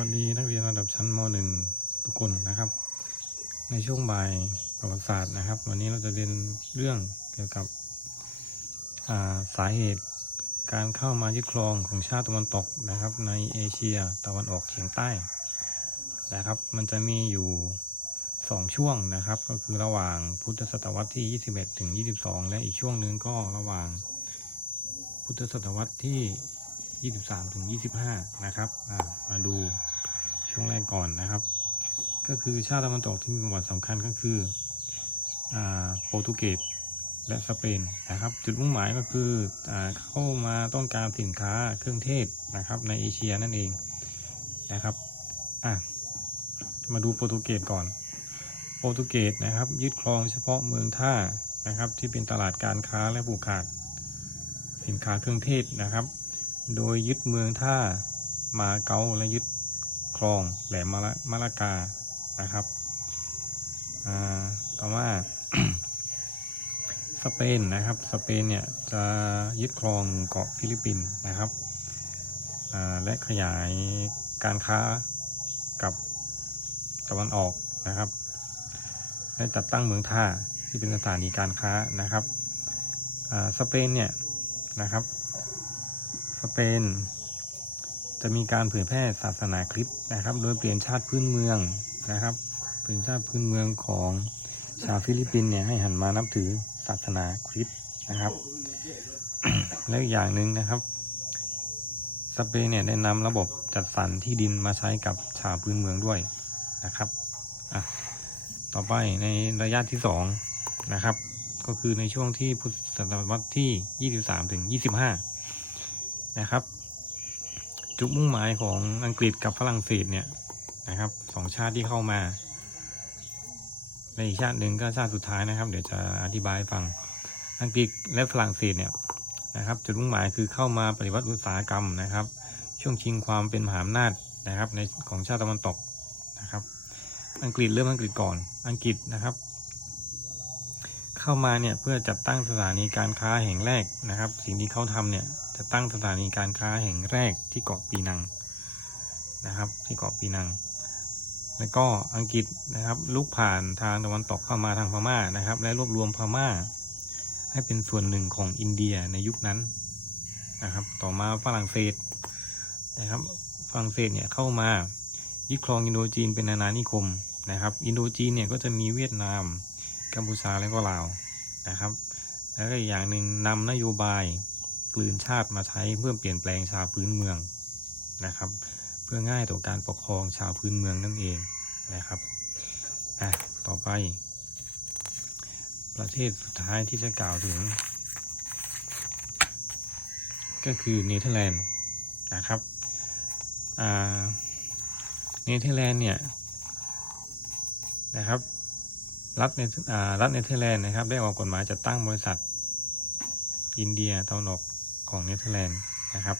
วัสดีนักเรียนระดับชั้นม .1 ทุกคนนะครับ ในช่วงบ่ายประวัติศาสตร์นะครับ วันนี้เราจะเรียนเรื่องเกี่ยวกับาสาเหตุการเข้ามายึดครองของชาติตะวันตกนะครับ ในเอเชียตะวันออกเฉียงใต้นะครับ มันจะมีอยู่สองช่วงนะครับ ก็คือระหว่างพุทธศตวรรษที่ 21 ถึง 22 และอีกช่วงหนึ่งก็ระหว่างพุทธศตวรรษที่ 23ถึง25 นะครับมาดูช่วงแรกก่อนนะครับ ก็คือชาติตะวันตกที่มีประวัติสำคัญก็คืออโปรตุเกสและสเปนนะครับ จุดมุ่งหมายก็คืออเข้ามาต้องการสินค้าเครื่องเทศนะครับในเอเชียนั่นเองนะครับมาดูโปรตุเกสก่อน โปรตุเกสนะครับ ยึดครองเฉพาะเมืองท่านะครับ ที่เป็นตลาดการค้าและผูกขาด สินค้าเครื่องเทศนะครับ โดยยึดเมืองท่ามาเก๊าและยึดครองแหลมมะละมะละกานะครับต่อมาสเปนนะครับ สเปนเนี่ยจะยึดครองเกาะฟิลิปปินส์นะครับ และขยายการค้ากับตะวันออกนะครับ และจัดตั้งเมืองท่าที่เป็นสถานีการค้านะครับ สเปนเนี่ยนะครับ สเปน จะมีการเผยแพร่ศาสนาคริสต์นะครับ โดยเปลี่ยนชาติพื้นเมืองนะครับเปลี่ยนชาติพื้นเมืองของชาวฟิลิปปินส์เนี่ยให้หันมานับถือศาสนาคริสต์นะครับและอีกอย่างหนึ่งนะครับ สเปนเนี่ยได้นำระบบจัดสรรที่ดินมาใช้กับชาวพื้นเมืองด้วยนะครับอะต่อไปในระยะที่สองนะครับ ก็คือในช่วงที่พุทธศตวรรษที่ 23ถึง25 นะครับ จุดมุ่งหมายของอังกฤษกับฝรั่งเศสเนี่ยนะครับสองชาติที่เข้ามาในอีกชาติหนึ่งก็ชาติสุดท้ายนะครับ เดี๋ยวจะอธิบายฟังอังกฤษและฝรั่งเศสเนี่ยนะครับ จุดมุ่งหมายคือเข้ามาปฏิวัติอุตสาหกรรมนะครับ ช่วงชิงความเป็นมหาอำนาจนะครับในของชาติตะวันตกนะครับ อังกฤษเริ่มอังกฤษก่อนอังกฤษนะครับ เข้ามาเนี่ยเพื่อจัดตั้งสถานีการค้าแห่งแรกนะครับ สิ่งที่เขาทำเนี่ย จะตั้งสถานีการค้าแห่งแรกที่เกาะปีนังนะครับ ที่เกาะปีนัง แล้วก็อังกฤษนะครับลุกผ่านทางตะวันตกเข้ามาทางพม่านะครับ และรวบรวมพม่า ให้เป็นส่วนหนึ่งของอินเดียในยุคนั้นนะครับ ต่อมาฝรั่งเศสนะครับฝรั่งเศสเนี่ยเข้ามายึดครองอินโดจีนเป็นอาณานิคมนะครับ อินโดจีนเนี่ยก็จะมีเวียดนาม กัมพูชาและก็ลาวนะครับ แล้วก็อีกอย่างหนึ่งนำนโยบาย กลืนชาติมาใช้เพื่อเปลี่ยนแปลงชาวพื้นเมืองนะครับ เพื่อง่ายต่อการปกครองชาวพื้นเมืองนั่นเองนะครับอะต่อไป ประเทศสุดท้ายที่จะกล่าวถึง ก็คือเนเธอร์แลนด์นะครับอ่าเนเธอร์แลนด์เนี่ยนะครับรัฐเนรัฐเนเธอร์แลนด์นะครับได้ออกกฎหมายจัดตั้งบริษัท อินเดียตะวันออก ของเนเธอร์แลนด์นะครับ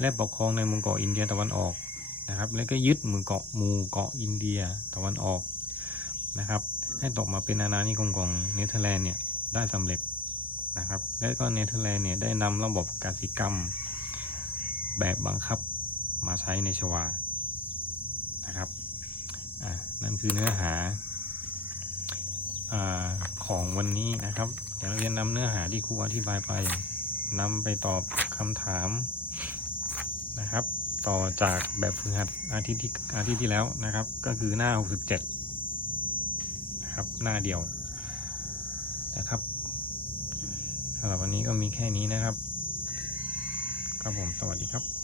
และปกครองในหมู่เกาะอินเดียตะวันออกนะครับ และก็ยึดหมู่เกาะหมู่เกาะอินเดียตะวันออกนะครับ ให้ตกมาเป็นอาณานิคมของเนเธอร์แลนด์เนี่ยได้สำเร็จนะครับ และก็เนเธอร์แลนด์เนี่ยได้นำระบบกสิกรรม แบบบังคับมาใช้ในชวานะครับนั่นคือเนื้อหาอของวันนี้นะครับ เดี๋ยวเราเรียนนำเนื้อหาที่ครูอธิบายไป นำไปตอบคำถามนะครับ ต่อจากแบบฝึกหัดอาทิตย์ที่อาทิตย์ที่แล้วนะครับ ก็คือหน้า 67นะครับหน้าเดียวนะครับสำหรับวันนี้ก็มีแค่นี้นะครับครับผมสวัสดีครับ